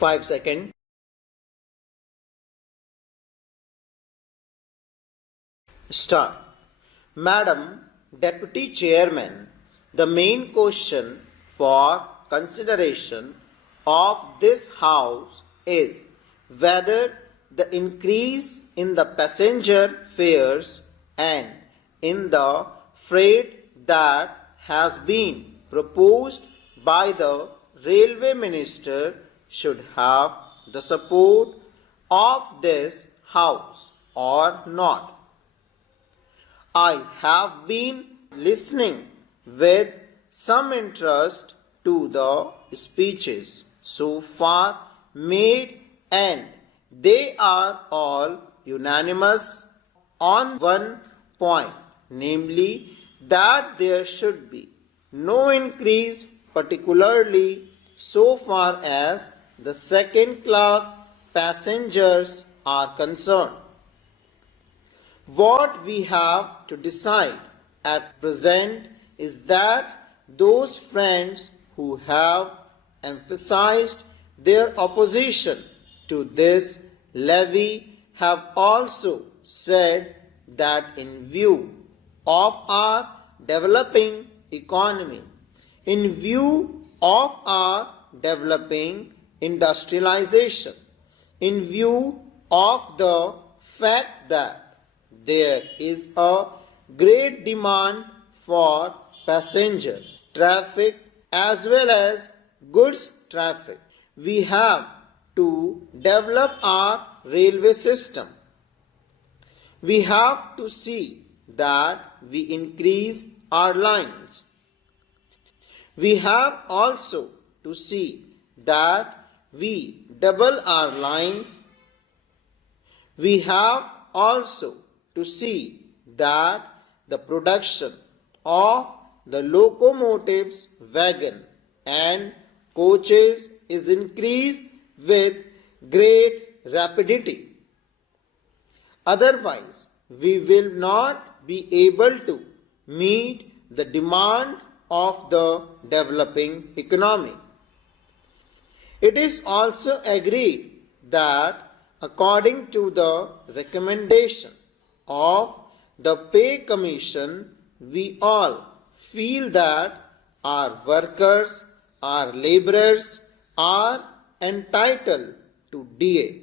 5 seconds. Start. Madam Deputy Chairman, the main question for consideration of this House is whether the increase in the passenger fares and in the freight that has been proposed by the Railway Minister should have the support of this House or not. I have been listening with some interest to the speeches so far made, and they are all unanimous on one point, namely that there should be no increase, particularly so far as the second class passengers are concerned. What we have to decide at present is that those friends who have emphasized their opposition to this levy have also said that in view of our developing economy, in view of our developing industrialization, in view of the fact that there is a great demand for passenger traffic as well as goods traffic, we have to develop our railway system. We have to see that we increase our lines. We have also to see that we double our lines. We have also to see that the production of the locomotives, wagon and coaches is increased with great rapidity. Otherwise, we will not be able to meet the demand of the developing economy. It is also agreed that according to the recommendation of the Pay Commission, we all feel that our workers, our laborers are entitled to DA,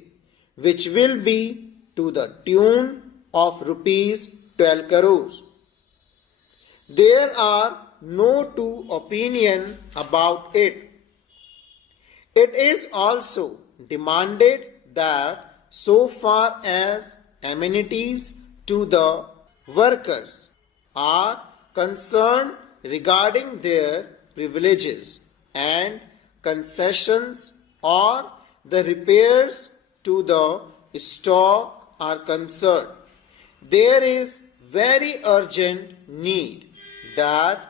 which will be to the tune of rupees 12 crores. There are no two opinions about it. It is also demanded that so far as amenities to the workers are concerned regarding their privileges and concessions or the repairs to the stock are concerned, there is very urgent need that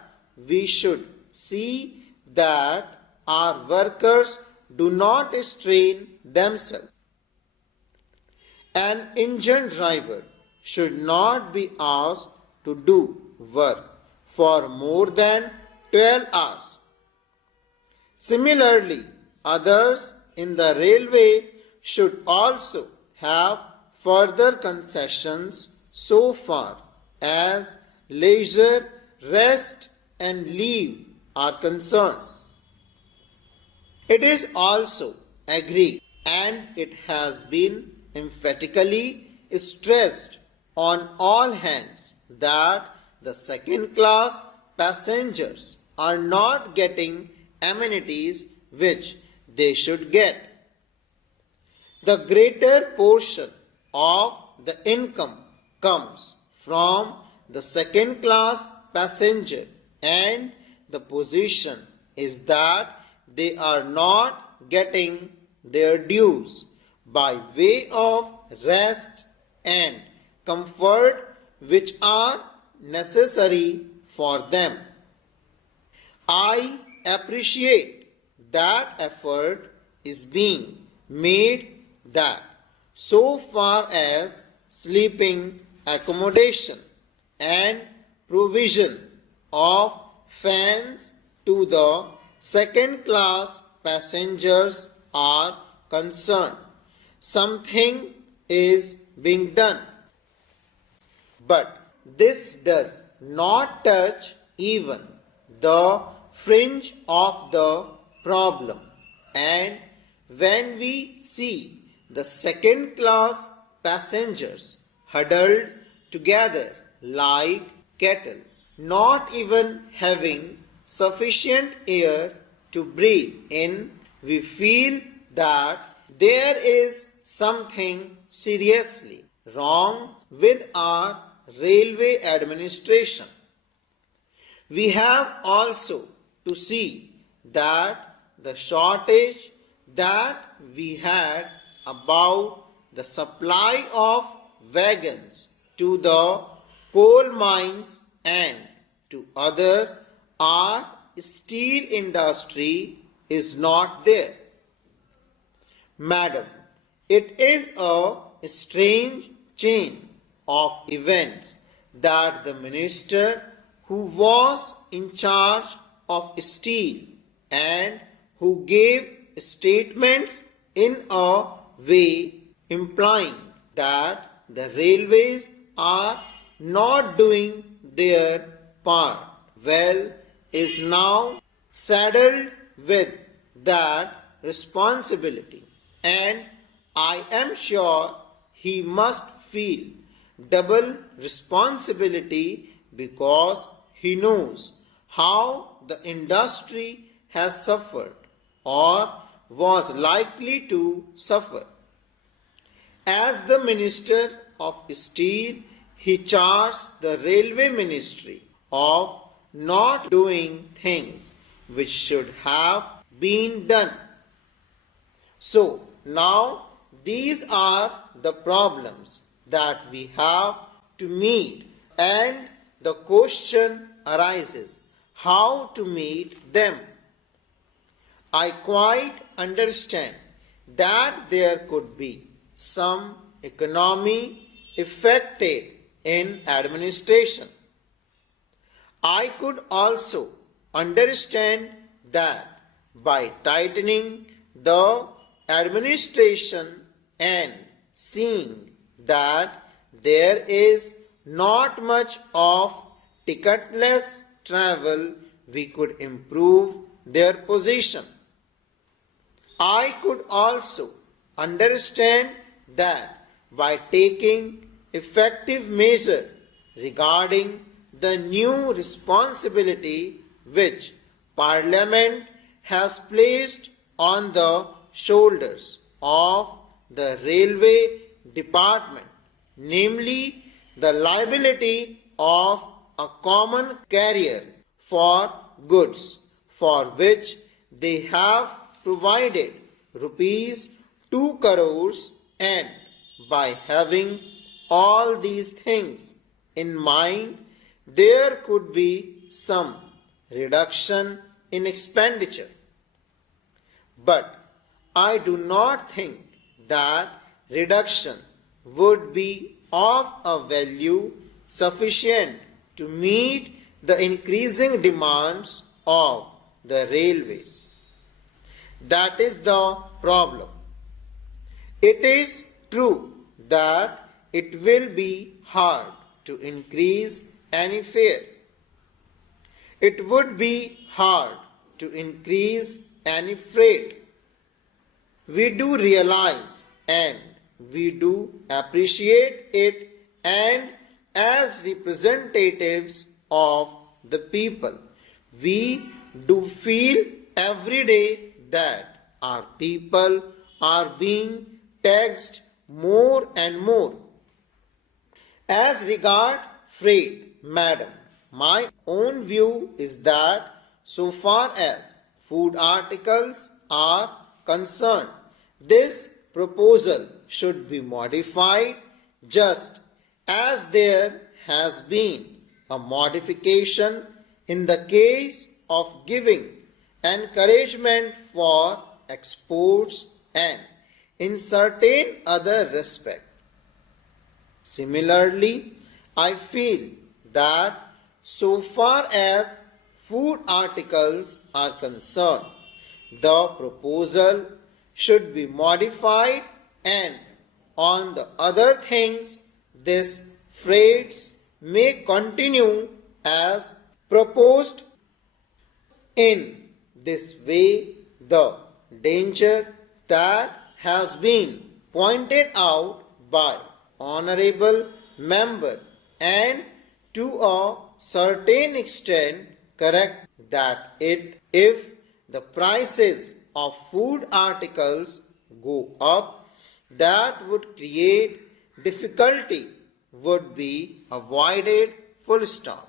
we should see that our workers do not strain themselves. An engine driver should not be asked to do work for more than 12 hours. Similarly, others in the railway should also have further concessions so far as leisure, rest and leave are concerned. It is also agreed, and it has been emphatically stressed on all hands, that the second class passengers are not getting amenities which they should get. The greater portion of the income comes from the second class passenger, and the position is that they are not getting their dues by way of rest and comfort which are necessary for them. I appreciate that effort is being made, that so far as sleeping accommodation and provision of fans to the second class passengers are concerned. Something is being done. But this does not touch even the fringe of the problem. And when we see the second class passengers huddled together like cattle, not even having sufficient air to breathe in, we feel that there is something seriously wrong with our railway administration. We have also to see that the shortage that we had about the supply of wagons to the coal mines and to other our steel industry is not there. Madam, it is a strange chain of events that the minister who was in charge of steel and who gave statements in a way implying that the railways are not doing their part well is now saddled with that responsibility, and I am sure he must feel double responsibility because he knows how the industry has suffered or was likely to suffer. As the Minister of Steel, he charged the Railway Ministry of not doing things which should have been done. So now these are the problems that we have to meet, and the question arises how to meet them. I quite understand that there could be some economy affected in administration. I could also understand that by tightening the administration and seeing that there is not much of ticketless travel, we could improve their position. I could also understand that by taking effective measure regarding the new responsibility which Parliament has placed on the shoulders of the railway department, namely the liability of a common carrier for goods, for which they have provided rupees 2 crores, and by having all these things in mind, there could be some reduction in expenditure. But I do not think that reduction would be of a value sufficient to meet the increasing demands of the railways. That is the problem. It is true that it will be hard to increase any fare. It would be hard to increase any freight. We do realize and we do appreciate it, and as representatives of the people, we do feel every day that our people are being taxed more and more. As regard freight, madam, my own view is that so far as food articles are concerned, this proposal should be modified just as there has been a modification in the case of giving encouragement for exports and in certain other respects. Similarly, I feel that so far as food articles are concerned, the proposal should be modified, and on the other things, this phrase may continue as proposed. In this way, the danger that has been pointed out by honorable member and to a certain extent correct, that if the prices of food articles go up, that would create difficulty would be avoided, full stop.